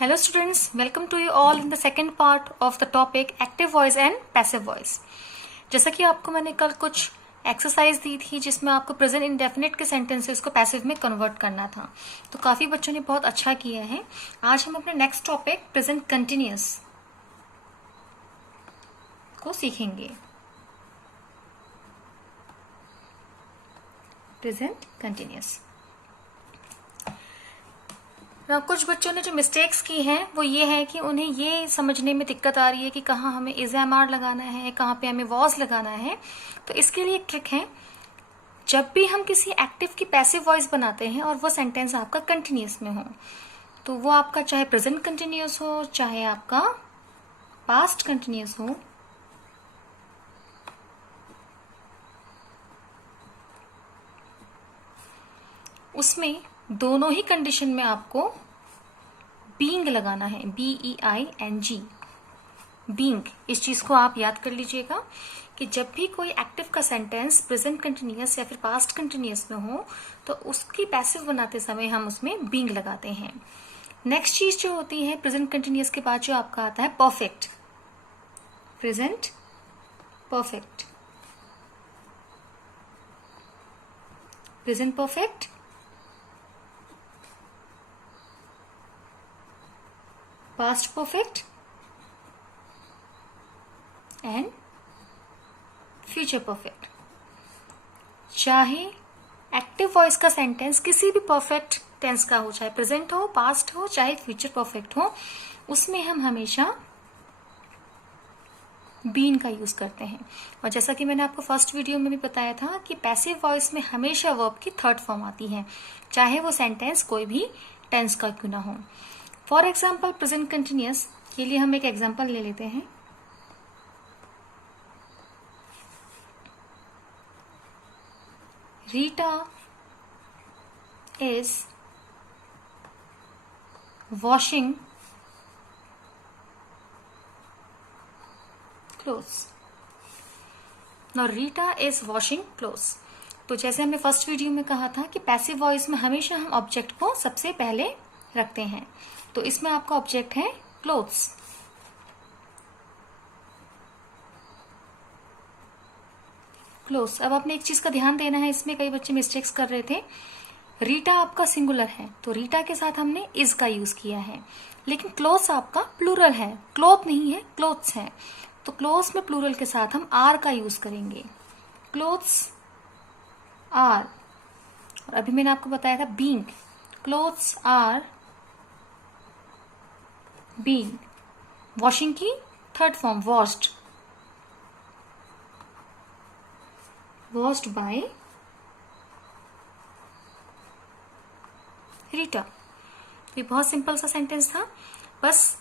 Hello students, welcome to you all in the second part of the topic active voice and passive voice। जैसा कि आपको मैंने कल कुछ एक्सरसाइज दी थी जिसमें आपको प्रेजेंट इंडेफिनिट के सेंटेंसेस को पैसिव में कन्वर्ट करना था, तो काफी बच्चों ने बहुत अच्छा किया है। आज हम अपने नेक्स्ट टॉपिक प्रेजेंट कंटिन्यूअस को सीखेंगे। Present continuous. कुछ बच्चों ने जो मिस्टेक्स की हैं वो ये है कि उन्हें ये समझने में दिक्कत आ रही है कि कहाँ हमें इज एम आर लगाना है, कहाँ पे हमें वॉज लगाना है। तो इसके लिए एक ट्रिक है, जब भी हम किसी एक्टिव की पैसिव वॉइस बनाते हैं और वो सेंटेंस आपका कंटिन्यूअस में हो, तो वो आपका चाहे प्रेजेंट कंटिन्यूअस हो चाहे आपका पास्ट कंटिन्यूअस हो, उसमें दोनों ही कंडीशन में आपको बीइंग लगाना है, BEING, बीइंग। इस चीज को आप याद कर लीजिएगा कि जब भी कोई एक्टिव का सेंटेंस प्रेजेंट कंटिन्यूअस या फिर पास्ट कंटिन्यूअस में हो तो उसकी पैसिव बनाते समय हम उसमें बीइंग लगाते हैं। नेक्स्ट चीज जो होती है प्रेजेंट कंटिन्यूअस के बाद जो आपका आता है perfect, present perfect, present perfect, past perfect and future perfect. चाहे एक्टिव वॉइस का सेंटेंस किसी भी परफेक्ट टेंस का हो, चाहे प्रेजेंट हो, पास्ट हो, चाहे फ्यूचर परफेक्ट हो, उसमें हम हमेशा बीन का यूज करते हैं। और जैसा कि मैंने आपको फर्स्ट वीडियो में भी बताया था कि पैसिव वॉइस में हमेशा वर्ब की थर्ड फॉर्म आती है, चाहे वो सेंटेंस कोई भी टेंस का क्यों ना हो। फॉर एग्जाम्पल प्रेजेंट कंटिन्यूअस के लिए हम एक एग्जाम्पल ले लेते हैं। Rita is washing clothes. Now Rita is washing clothes. तो जैसे हमने फर्स्ट वीडियो में कहा था कि पैसिव वॉइस में हमेशा हम ऑब्जेक्ट को सबसे पहले रखते हैं, तो इसमें आपका ऑब्जेक्ट है क्लोथ्स। क्लोथ्स। अब आपने एक चीज का ध्यान देना है, इसमें कई बच्चे मिस्टेक्स कर रहे थे। रीटा आपका सिंगुलर है तो रीटा के साथ हमने इज का यूज किया है, लेकिन क्लोथ्स आपका प्लूरल है, क्लोथ नहीं है, क्लोथ्स है। तो क्लोथ्स में प्लूरल के साथ हम आर का यूज करेंगे, क्लोथ्स आर। और अभी मैंने आपको बताया था being, clothes are being. Washing की third form washed, washed by Rita. ये बहुत सिंपल सा सेंटेंस था। बस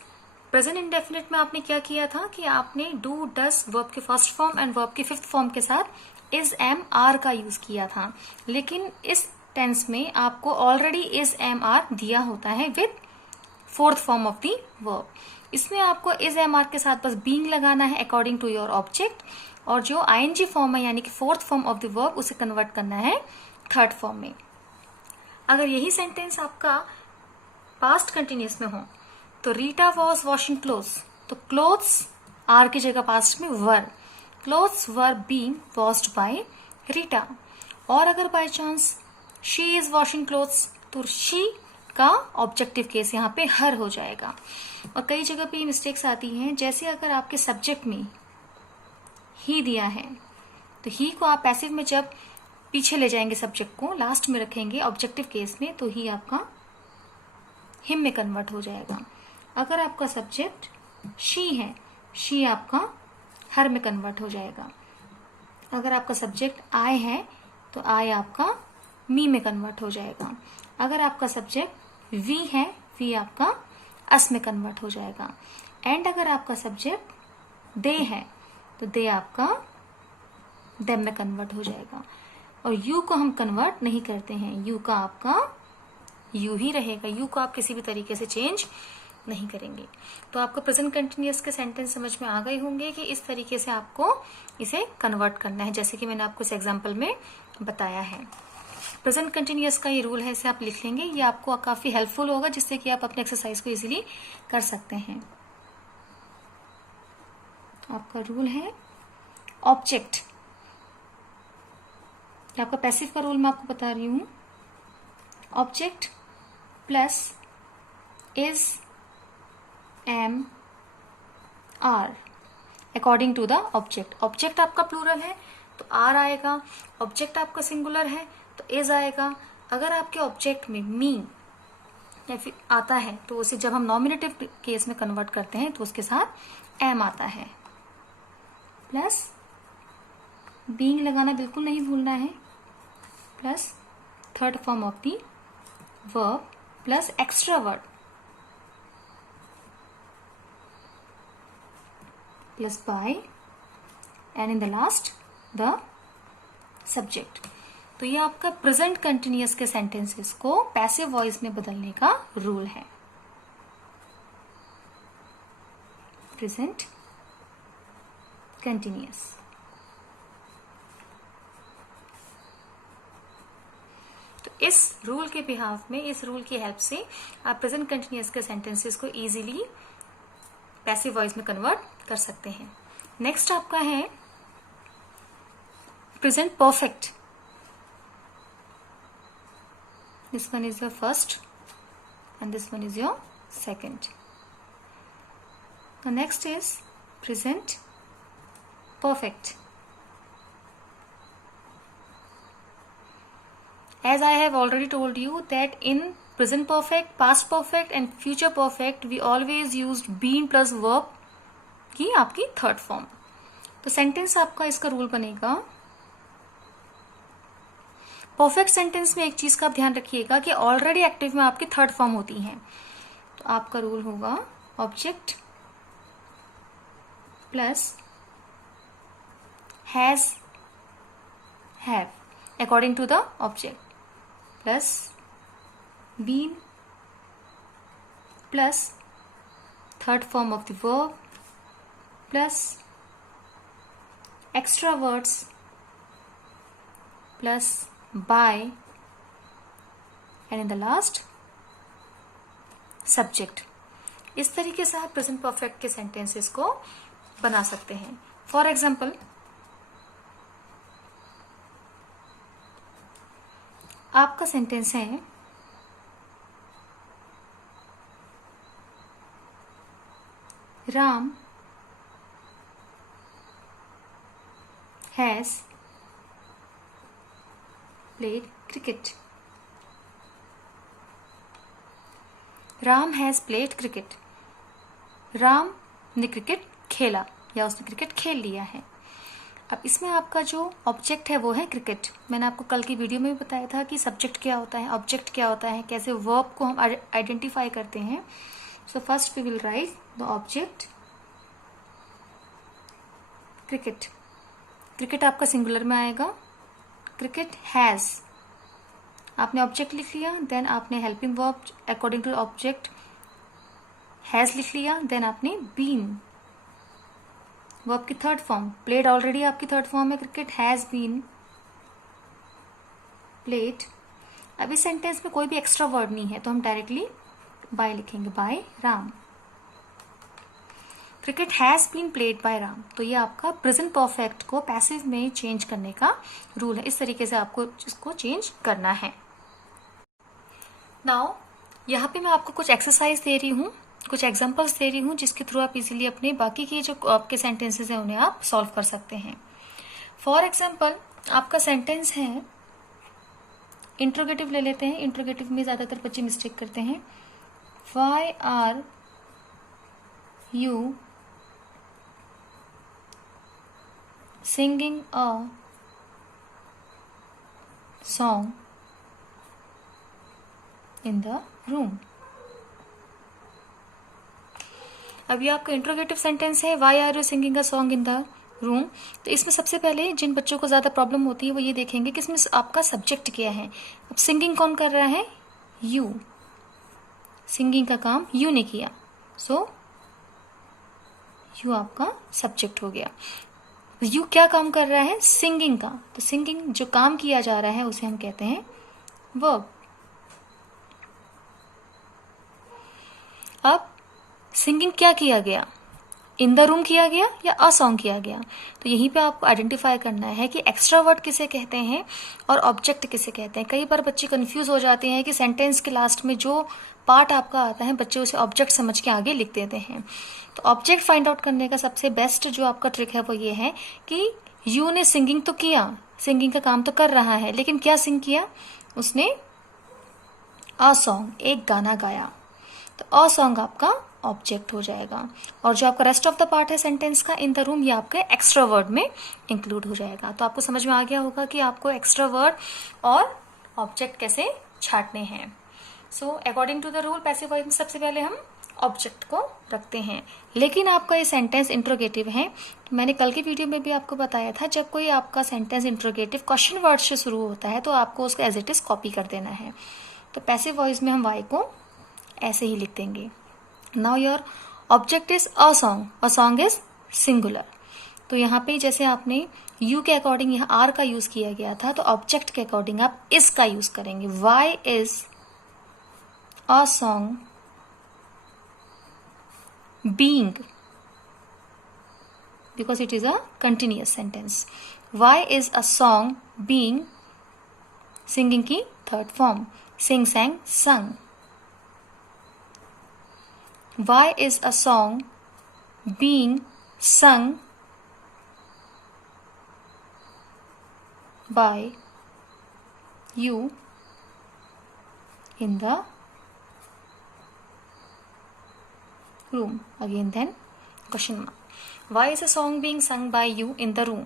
प्रेजेंट इंडेफिनिट में आपने क्या किया था कि आपने डू डस वर्ब के फर्स्ट फॉर्म एंड वर्ब के फिफ्थ फॉर्म के साथ इज एम आर का यूज किया था, लेकिन इस टेंस में आपको ऑलरेडी इज एम आर दिया होता है with fourth form of the verb. इसमें आपको इज एम आर के साथ बस बीइंग लगाना है अकॉर्डिंग टू योर ऑब्जेक्ट, और जो आईएनजी फॉर्म है यानी कि fourth form of the verb उसे कन्वर्ट करना है थर्ड फॉर्म में। अगर यही सेंटेंस आपका पास्ट कंटिन्यूअस में हो तो रीटा वॉज वॉशिंग क्लोथ्स, तो क्लोथ्स आर की जगह पास्ट में were, clothes were being washed by Rita. और अगर by chance she is washing clothes तो शी का ऑब्जेक्टिव केस यहाँ पे हर हो जाएगा। और कई जगह पे मिस्टेक्स आती हैं, जैसे अगर आपके सब्जेक्ट में ही दिया है तो ही को आप पैसिव में जब पीछे ले जाएंगे, सब्जेक्ट को लास्ट में रखेंगे ऑब्जेक्टिव केस में, तो ही आपका हिम में कन्वर्ट हो जाएगा। अगर आपका सब्जेक्ट शी है, शी आपका हर में कन्वर्ट हो जाएगा। अगर आपका सब्जेक्ट आई है तो आई आपका मी में कन्वर्ट हो जाएगा। अगर आपका सब्जेक्ट वी है, वी आपका अस में कन्वर्ट हो जाएगा। एंड अगर आपका सब्जेक्ट दे है तो दे आपका देम में कन्वर्ट हो जाएगा। और यू को हम कन्वर्ट नहीं करते हैं, यू का आपका यू ही रहेगा, यू को आप किसी भी तरीके से चेंज नहीं करेंगे। तो आपको प्रेजेंट कंटिन्यूअस के सेंटेंस समझ में आ गए होंगे कि इस तरीके से आपको इसे कन्वर्ट करना है, जैसे कि मैंने आपको इस एग्जाम्पल में बताया है। प्रेजेंट कंटिन्यूअस का ये रूल है, इसे आप लिख लेंगे, ये आपको काफी हेल्पफुल होगा जिससे कि आप अपने एक्सरसाइज को इजीली कर सकते हैं। आपका रूल है ऑब्जेक्ट, आपका पैसिव का रूल मैं आपको बता रही हूं। Object plus is am are according to the object. Object आपका प्लूरल है तो आर आएगा, ऑब्जेक्ट आपका सिंगुलर है तो इज आएगा। अगर आपके ऑब्जेक्ट में मी या फिर आता है तो उसे जब हम नॉमिनेटिव केस में कन्वर्ट करते हैं तो उसके साथ एम आता है। प्लस बीइंग लगाना बिल्कुल नहीं भूलना है, plus third form of the verb plus extra word plus by and in the last the subject. तो ये आपका प्रेजेंट कंटिन्यूअस के सेंटेंसेस को पैसिव वॉइस में बदलने का रूल है। Present continuous. तो इस रूल के बिहाफ में, इस रूल की हेल्प से आप प्रेजेंट कंटिन्यूअस के सेंटेंसेस को इजीली पैसिव वॉइस में कन्वर्ट कर सकते हैं। नेक्स्ट आपका है present perfect. This one is your first and this one is your second. Next is present perfect. As I have already told you that in present perfect, past perfect and future perfect we always used been plus verb की आपकी third form. तो sentence आपका इसका rule बनेगा, perfect sentence में एक चीज का आप ध्यान रखिएगा कि ऑलरेडी एक्टिव में आपकी थर्ड फॉर्म होती हैं। तो आपका रूल होगा object plus has have according to the object plus been plus third form of the verb plus extra words plus by and in the last subject. इस तरीके से आप प्रेजेंट परफेक्ट के सेंटेंसेस को बना सकते हैं। फॉर एग्जाम्पल, आपका सेंटेंस है Ram has played cricket. Ram has played cricket. Ram ने क्रिकेट खेला या उसने क्रिकेट खेल लिया है। अब इसमें आपका जो ऑब्जेक्ट है वो है क्रिकेट। मैंने आपको कल की वीडियो में भी बताया था कि सब्जेक्ट क्या होता है, ऑब्जेक्ट क्या होता है, कैसे वर्ब को हम आइडेंटिफाई करते हैं। So first we will write the object cricket. Cricket आपका सिंगुलर में आएगा। क्रिकेट हैज, आपने ऑब्जेक्ट लिख लिया, देन आपने helping verb according to object has लिख लिया, देन आपने बीन वर्ब की थर्ड फॉर्म, प्लेड ऑलरेडी आपकी थर्ड फॉर्म है, क्रिकेट हैज बीन प्लेड। अब इस सेंटेंस में कोई भी एक्स्ट्रा वर्ड नहीं है तो हम डायरेक्टली बाय लिखेंगे, by Ram. Cricket has been played by Ram. तो ये आपका प्रेजेंट परफेक्ट को पैसिव में चेंज करने का रूल है। इस तरीके से आपको इसको चेंज करना है। नाउ यहाँ पे मैं आपको कुछ एक्सरसाइज दे रही हूँ, कुछ एग्जांपल्स दे रही हूँ जिसके थ्रू आप इजीली अपने बाकी की जो आपके सेंटेंसेस हैं उन्हें आप सॉल्व कर सकते हैं। फॉर एग्जाम्पल, आपका सेंटेंस है, इंट्रोगेटिव ले लेते हैं। इंट्रोगेटिव में ज्यादातर बच्चे मिस्टेक करते हैं। Why are you singing a song in the room। अभी आपका इंट्रोगेटिव सेंटेंस है, why are you singing a song in the room. तो इसमें सबसे पहले जिन बच्चों को ज्यादा प्रॉब्लम होती है वो ये देखेंगे कि इसमें आपका सब्जेक्ट क्या है। अब सिंगिंग कौन कर रहा है? यू। सिंगिंग का काम यू ने किया, सो यू आपका सब्जेक्ट हो गया। यू क्या काम कर रहा है? सिंगिंग का। तो सिंगिंग जो काम किया जा रहा है उसे हम कहते हैं वर्ब। अब सिंगिंग क्या किया गया, इन द रूम किया गया या अ सॉन्ग किया गया। तो यहीं पे आपको आइडेंटिफाई करना है कि एक्स्ट्रा वर्ड किसे कहते हैं और ऑब्जेक्ट किसे कहते हैं। कई बार बच्चे कंफ्यूज हो जाते हैं कि सेंटेंस के लास्ट में जो पार्ट आपका आता है बच्चे उसे ऑब्जेक्ट समझ के आगे लिख देते हैं। तो ऑब्जेक्ट फाइंड आउट करने का सबसे बेस्ट जो आपका ट्रिक है वो ये है कि यू ने सिंगिंग तो किया, सिंगिंग का काम तो कर रहा है, लेकिन क्या सिंग किया, उसने अ सॉन्ग, एक गाना गाया। तो अ सॉन्ग आपका ऑब्जेक्ट हो जाएगा और जो आपका रेस्ट ऑफ द पार्ट है सेंटेंस का, इन द रूम, ये आपके एक्स्ट्रा वर्ड में इंक्लूड हो जाएगा। तो आपको समझ में आ गया होगा कि आपको एक्स्ट्रा वर्ड और ऑब्जेक्ट कैसे छांटने हैं। So according to the rule passive voice में सबसे पहले हम ऑब्जेक्ट को रखते हैं। लेकिन आपका ये सेंटेंस इंट्रोगेटिव है, मैंने कल की वीडियो में भी आपको बताया था, जब कोई आपका सेंटेंस इंट्रोगेटिव क्वेश्चन वर्ड से शुरू होता है तो आपको उसको एज इट इज कॉपी कर देना है। तो पैसिव वॉइस में हम वाई को ऐसे ही लिख देंगे। Now your object is a song is singular. तो यहाँ पे जैसे आपने यू के अकॉर्डिंग यहाँ आर का यूज किया गया था, तो ऑब्जेक्ट के अकॉर्डिंग आप इस का यूज करेंगे। Why is a song being, because it is a continuous sentence. Why is a song being, singing की third form, sing, sang, sung. Why is a song being sung by you in the room? Again then question mark. Why is a song being sung by you in the room?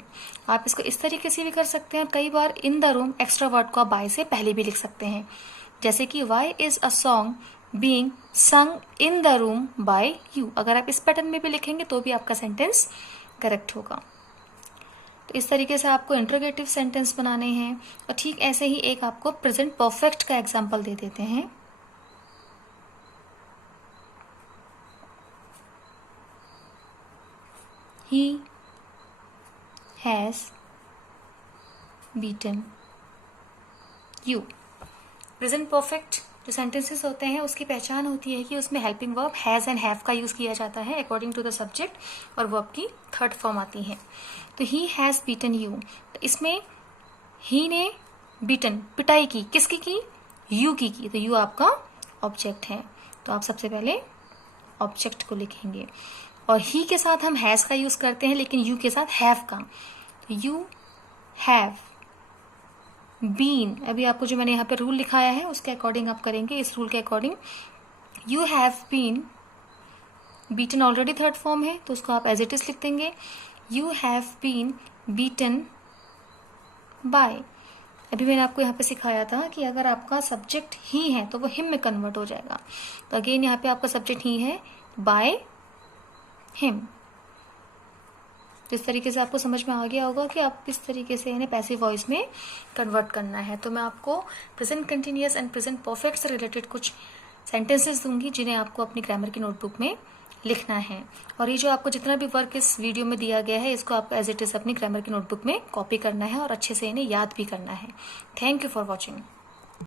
आप इसको इस तरीके से भी कर सकते हैं और कई बार in the room extra word को आप by से पहले भी लिख सकते हैं। जैसे कि why is a song being sung in the room by you। अगर आप इस पैटर्न में भी लिखेंगे तो भी आपका सेंटेंस करेक्ट होगा। तो इस तरीके से आपको इंट्रोगेटिव सेंटेंस बनाने हैं। और ठीक ऐसे ही एक आपको प्रेजेंट परफेक्ट का एग्जाम्पल दे देते हैं। He has beaten you। Present perfect जो सेंटेंसेस होते हैं उसकी पहचान होती है कि उसमें helping verb has and have का यूज किया जाता है अकॉर्डिंग टू द सब्जेक्ट और वर्ब की थर्ड फॉर्म आती है। तो ही हैज बीटन यू, तो इसमें ही ने बीटन, पिटाई की, किसकी की, यू की। तो यू आपका ऑब्जेक्ट है, तो आप सबसे पहले ऑब्जेक्ट को लिखेंगे। और ही के साथ हम हैज का यूज करते हैं लेकिन यू के साथ हैव का। तो यू हैव बीन, अभी आपको जो मैंने यहाँ पे रूल लिखाया है उसके अकॉर्डिंग आप करेंगे। इस रूल के according you have been, beaten already third form है तो उसको आप एज इट इज लिख देंगे। You have been beaten by. अभी मैंने आपको यहाँ पे सिखाया था कि अगर आपका सब्जेक्ट ही है तो वो हिम में कन्वर्ट हो जाएगा। तो अगेन यहाँ पे आपका सब्जेक्ट ही है, बाय हिम। इस तरीके से आपको समझ में आ गया होगा कि आप किस तरीके से इन्हें पैसिव वॉइस में कन्वर्ट करना है। तो मैं आपको present continuous and present perfect से रिलेटेड कुछ सेंटेंसेस दूंगी जिन्हें आपको अपनी ग्रामर की नोटबुक में लिखना है। और ये जो आपको जितना भी वर्क इस वीडियो में दिया गया है इसको आपको एज इट इज अपनी ग्रामर की नोटबुक में कॉपी करना है और अच्छे से इन्हें याद भी करना है। Thank you for watching.